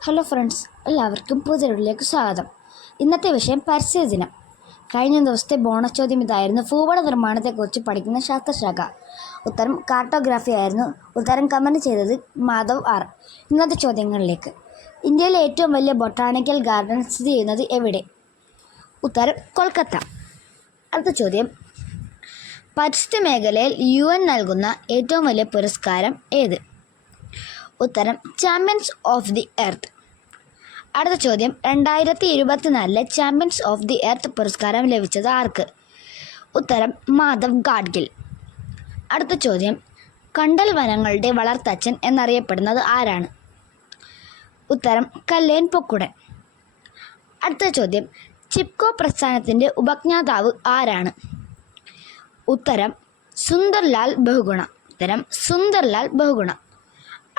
Hello friends, എല്ലാവർക്കും പുതിയൊരിലേക്ക് സ്വാഗതം. ഇന്നത്തെ വിഷയം പരിസ്ഥിതി ദിനം. കഴിഞ്ഞ ദിവസത്തെ ബോണസ് ചോദ്യം ഇതായിരുന്നു: ഭൂപട നിർമ്മാണത്തെക്കുറിച്ച് പഠിക്കുന്ന ശാസ്ത്രശാഖ. ഉത്തരം കാർട്ടോഗ്രാഫി ആയിരുന്നു. ഉത്തരം കമൻറ്റ് ചെയ്തത് മാധവ് ആർ. ഇന്നത്തെ ചോദ്യങ്ങളിലേക്ക്. ഇന്ത്യയിലെ ഏറ്റവും വലിയ ബൊട്ടാണിക്കൽ ഗാർഡൻ സ്ഥിതി ചെയ്യുന്നത് എവിടെ? ഉത്തരം കൊൽക്കത്ത. അടുത്ത ചോദ്യം: പരിസ്ഥിതി മേഖലയിൽ UN നൽകുന്ന ഏറ്റവും വലിയ പുരസ്കാരം ഏത്? ഉത്തരം ചാമ്പ്യൻസ് ഓഫ് ദി എർത്ത്. അടുത്ത ചോദ്യം: 2024 ചാമ്പ്യൻസ് ഓഫ് ദി എർത്ത് പുരസ്കാരം ലഭിച്ചത് ആർക്ക്? ഉത്തരം മാധവ് ഗാഡ്ഗിൽ. അടുത്ത ചോദ്യം: കണ്ടൽ വനങ്ങളുടെ വളർത്തച്ഛൻ എന്നറിയപ്പെടുന്നത് ആരാണ്? ഉത്തരം കല്ലേൻ പൊക്കുടൻ. അടുത്ത ചോദ്യം: ചിപ്കോ പ്രസ്ഥാനത്തിൻ്റെ ഉപജ്ഞാതാവ് ആരാണ്? ഉത്തരം സുന്ദർലാൽ ബഹുഗുണ. ഉത്തരം സുന്ദർലാൽ ബഹുഗുണ.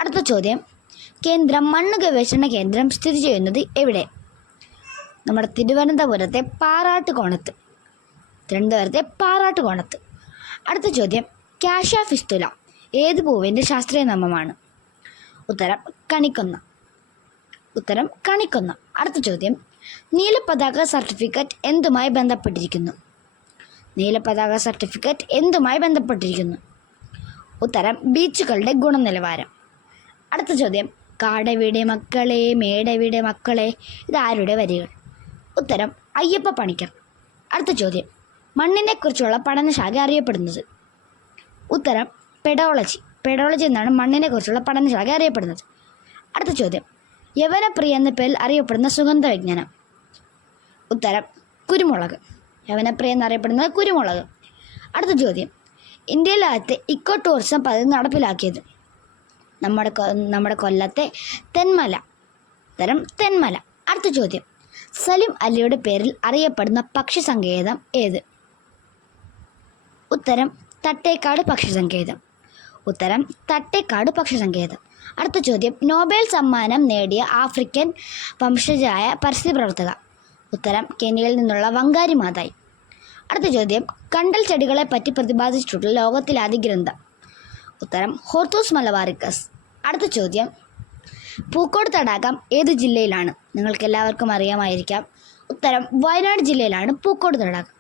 അടുത്ത ചോദ്യം: കേന്ദ്ര മണ്ണ് ഗവേഷണ കേന്ദ്രം സ്ഥിതി ചെയ്യുന്നത് എവിടെ? നമ്മുടെ തിരുവനന്തപുരത്തെ പാറാട്ടുകോണത്ത്. അടുത്ത ചോദ്യം: കാഷ്യ ഫിസ്തുല ഏത് പൂവിൻ്റെ ശാസ്ത്രീയ നാമമാണ്? ഉത്തരം കണിക്കൊന്ന. അടുത്ത ചോദ്യം: നീലപതാക സർട്ടിഫിക്കറ്റ് എന്തുമായി ബന്ധപ്പെട്ടിരിക്കുന്നു? ഉത്തരം ബീച്ചുകളുടെ ഗുണനിലവാരം. അടുത്ത ചോദ്യം: കാടവിടെ മക്കളെ മേടവിടെ മക്കളെ ഇതാരുടെ വരികൾ? ഉത്തരം അയ്യപ്പ പണിക്കർ. അടുത്ത ചോദ്യം: മണ്ണിനെക്കുറിച്ചുള്ള പഠനശാഖ അറിയപ്പെടുന്നത്? ഉത്തരം പെഡോളജി എന്നാണ് മണ്ണിനെക്കുറിച്ചുള്ള പഠനശാഖ അറിയപ്പെടുന്നത്. അടുത്ത ചോദ്യം: യവനപ്രിയ എന്ന പേരിൽ അറിയപ്പെടുന്ന സുഗന്ധ വിജ്ഞാനം? ഉത്തരം കുരുമുളക്. യവനപ്രിയ എന്നറിയപ്പെടുന്നത് കുരുമുളക്. അടുത്ത ചോദ്യം: ഇന്ത്യയിലെ ആദ്യത്തെ ഇക്കോ ടൂറിസം പദ്ധതി നടപ്പിലാക്കിയത്? നമ്മുടെ കൊല്ലത്തെ തെന്മല. ഉത്തരം തെന്മല. അടുത്ത ചോദ്യം: സലിം അലിയുടെ പേരിൽ അറിയപ്പെടുന്ന പക്ഷി സങ്കേതം ഏത്? ഉത്തരം തട്ടേക്കാട് പക്ഷി സങ്കേതം. അടുത്ത ചോദ്യം: നോബൽ സമ്മാനം നേടിയ ആഫ്രിക്കൻ വംശജയായ പരിസ്ഥിതി പ്രവർത്തക? ഉത്തരം കെനിയയിൽ നിന്നുള്ള വങ്കാരി മാതായി. അടുത്ത ചോദ്യം: കണ്ടൽ ചെടികളെ പറ്റി പ്രതിപാദിച്ചിട്ടുള്ള ലോകത്തിലെ ആദ്യ ഗ്രന്ഥം? ഉത്തരം ഹോർത്തൂസ് മലബാറിക്കസ്. അടുത്ത ചോദ്യം: പൂക്കോട് തടാകം ഏത് ജില്ലയിലാണ്? നിങ്ങൾക്ക് എല്ലാവർക്കും അറിയാമായിരിക്കാം. ഉത്തരം വയനാട് ജില്ലയിലാണ് പൂക്കോട് തടാകം.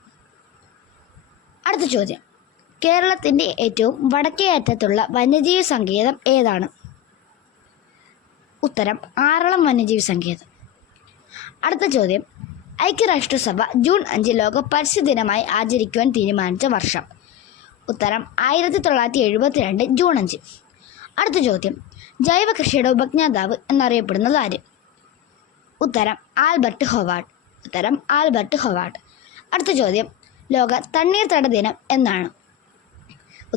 അടുത്ത ചോദ്യം: കേരളത്തിൻ്റെ ഏറ്റവും വടക്കേ അറ്റത്തുള്ള വന്യജീവി സങ്കേതം ഏതാണ്? ഉത്തരം ആറളം വന്യജീവി സങ്കേതം. അടുത്ത ചോദ്യം: ഐക്യരാഷ്ട്രസഭ ജൂൺ 5 ലോക പരിസ്ഥിതി ദിനമായി ആചരിക്കുവാൻ തീരുമാനിച്ച വർഷം? ഉത്തരം 1972 ജൂൺ 5. അടുത്ത ചോദ്യം: ജൈവ കൃഷിയുടെ ഉപജ്ഞാതാവ് എന്നറിയപ്പെടുന്നത് ആര്? ഉത്തരം ആൽബർട്ട് ഹൊവാർഡ്. അടുത്ത ചോദ്യം: ലോക തണ്ണീർത്തട ദിനം എന്നാണ്?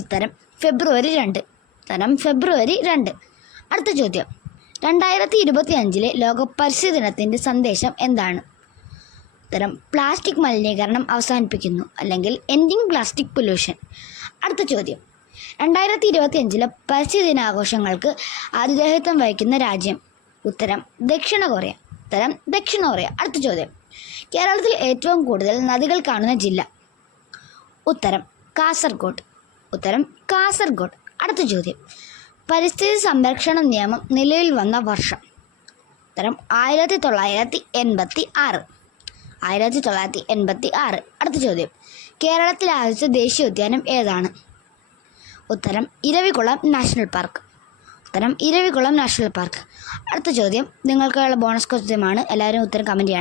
ഉത്തരം ഫെബ്രുവരി 2. അടുത്ത ചോദ്യം: 2025 ലോക പരിസ്ഥിതി ദിനത്തിൻ്റെ സന്ദേശം എന്താണ്? ഉത്തരം പ്ലാസ്റ്റിക് മലിനീകരണം അവസാനിപ്പിക്കുന്നു, അല്ലെങ്കിൽ എൻഡിങ് പ്ലാസ്റ്റിക് പൊല്യൂഷൻ. അടുത്ത ചോദ്യം: 2025 പരിസ്ഥിതി ദിനാഘോഷങ്ങൾക്ക് ആതിഥേയത്വം വഹിക്കുന്ന രാജ്യം? ഉത്തരം ദക്ഷിണ കൊറിയ. അടുത്ത ചോദ്യം: കേരളത്തിൽ ഏറ്റവും കൂടുതൽ നദികൾ കാണുന്ന ജില്ല? ഉത്തരം കാസർഗോഡ്. അടുത്ത ചോദ്യം: പരിസ്ഥിതി സംരക്ഷണ നിയമം നിലവിൽ വന്ന വർഷം? ഉത്തരം 1986. അടുത്ത ചോദ്യം: കേരളത്തിലെ ആദ്യത്തെ ദേശീയോദ്യാനം ഏതാണ്? ഉത്തരം ഇരവികുളം നാഷണൽ പാർക്ക്. അടുത്ത ചോദ്യം നിങ്ങൾക്കുള്ള ബോണസ് ചോദ്യമാണ്. എല്ലാവരും ഉത്തരം കമൻറ്റ് ചെയ്യണം.